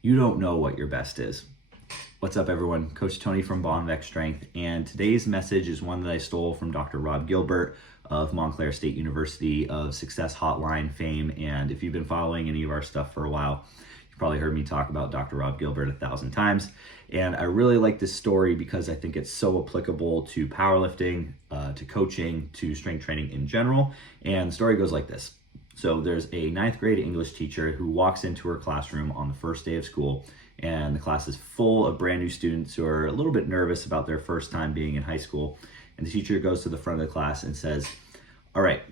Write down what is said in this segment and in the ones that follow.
You don't know what your best is. What's up, everyone? Coach Tony from Bonvex Strength, and today's message is one that I stole from Dr. Rob Gilbert of Montclair State University of Success Hotline fame. And if you've been following any of our stuff for a while, you've probably heard me talk about Dr. Rob Gilbert 1,000 times. And I really like this story because I think it's so applicable to powerlifting, to coaching, to strength training in general. And the story goes like this. So there's a 9th grade English teacher who walks into her classroom on the first day of school, and the class is full of brand new students who are a little bit nervous about their first time being in high school. And the teacher goes to the front of the class and says, all right,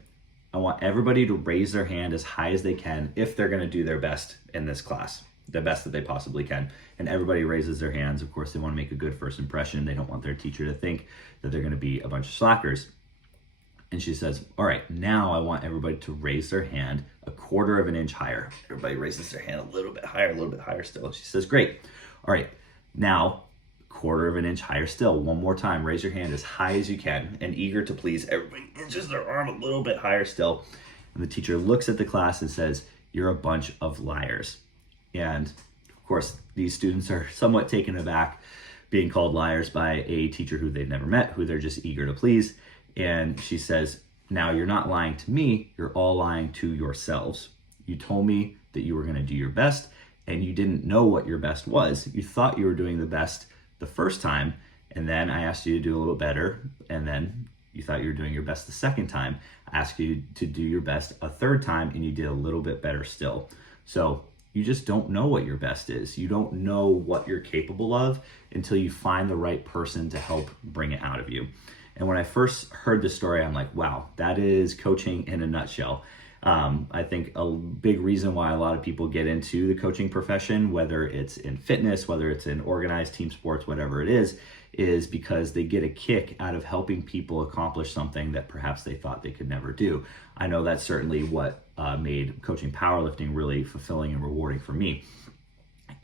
I want everybody to raise their hand as high as they can if they're going to do their best in this class, the best that they possibly can. And everybody raises their hands. Of course, they want to make a good first impression. They don't want their teacher to think that they're going to be a bunch of slackers. And she says, all right, now I want everybody to raise their hand a 1/4 of an inch higher. Everybody raises their hand a little bit higher still. She says, great. All right, now 1/4 of an inch higher still. One more time, raise your hand as high as you can. And eager to please, everybody inches their arm a little bit higher still. And the teacher looks at the class and says, you're a bunch of liars. And of course, these students are somewhat taken aback being called liars by a teacher who they've never met, who they're just eager to please. And she says, now you're not lying to me, you're all lying to yourselves. You told me that you were going to do your best, and you didn't know what your best was. You thought you were doing the best the first time, and then I asked you to do a little better, and then you thought you were doing your best the second time. I asked you to do your best a third time, and you did a little bit better still. So you just don't know what your best is. You don't know what you're capable of until you find the right person to help bring it out of you. And when I first heard this story, I'm like, wow, that is coaching in a nutshell. I think a big reason why a lot of people get into the coaching profession, whether it's in fitness, whether it's in organized team sports, whatever it is because they get a kick out of helping people accomplish something that perhaps they thought they could never do. I know that's certainly what made coaching powerlifting really fulfilling and rewarding for me.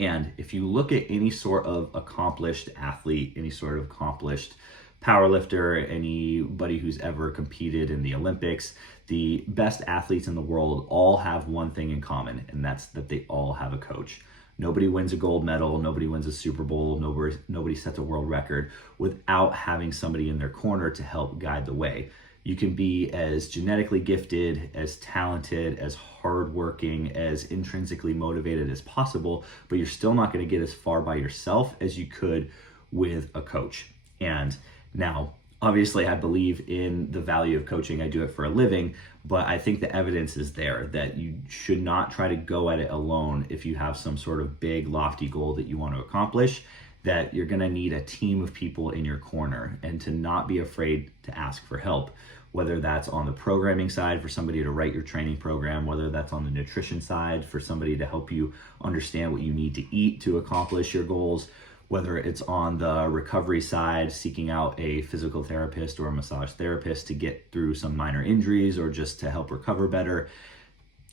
And if you look at any sort of accomplished athlete, any sort of accomplished powerlifter, anybody who's ever competed in the Olympics, the best athletes in the world all have one thing in common, and that's that they all have a coach. Nobody wins a gold medal, nobody wins a Super Bowl, nobody sets a world record without having somebody in their corner to help guide the way. You can be as genetically gifted, as talented, as hardworking, as intrinsically motivated as possible, but you're still not going to get as far by yourself as you could with a coach. And now, obviously, I believe in the value of coaching. I do it for a living, but I think the evidence is there that you should not try to go at it alone if you have some sort of big, lofty goal that you want to accomplish, that you're going to need a team of people in your corner, and to not be afraid to ask for help, whether that's on the programming side for somebody to write your training program, whether that's on the nutrition side for somebody to help you understand what you need to eat to accomplish your goals, whether it's on the recovery side, seeking out a physical therapist or a massage therapist to get through some minor injuries or just to help recover better.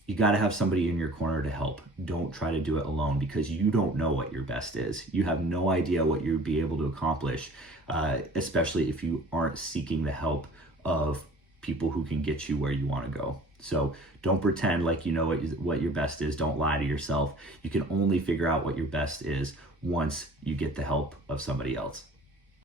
You got to have somebody in your corner to help. Don't try to do it alone because you don't know what your best is. You have no idea what you'd be able to accomplish, especially if you aren't seeking the help of people who can get you where you want to go. So don't pretend like you know what your best is. Don't lie to yourself. You can only figure out what your best is once you get the help of somebody else.